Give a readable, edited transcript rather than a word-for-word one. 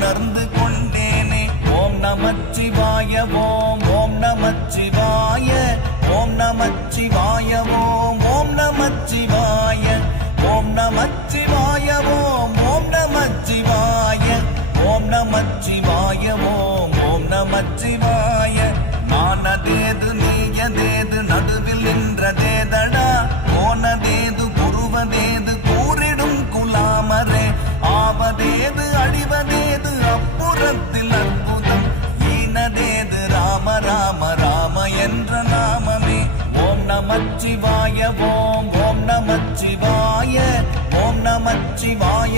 உணர்ந்து கொண்டேனே. ஓம் நமச்சிவாய ஓம் ஓம் நமச்சிவாய ஓம் நமச்சிவாய ஓம் ஓம் நமச்சிவாய ஓம் நமச்சிவாய ஓம் ஓம் நமச்சிவாய ஓம் நமச்சிவாய ஓம் ஓம் நமச்சிவாய. நானதேது நீயதேது நடுவில் நின்றதேதடா, போனதேது புருவதேது கூறிடும் குலாமரே, ஆவதேது அழிவதேது அப்புறத்தில் அற்புதம், ஈனதேது ராம ராம ராம என்ற நாமமே. ஓம் நமச்சிவாய ஓம் ஓம் நமச்சிவாய ஓம் நமச்சிவாய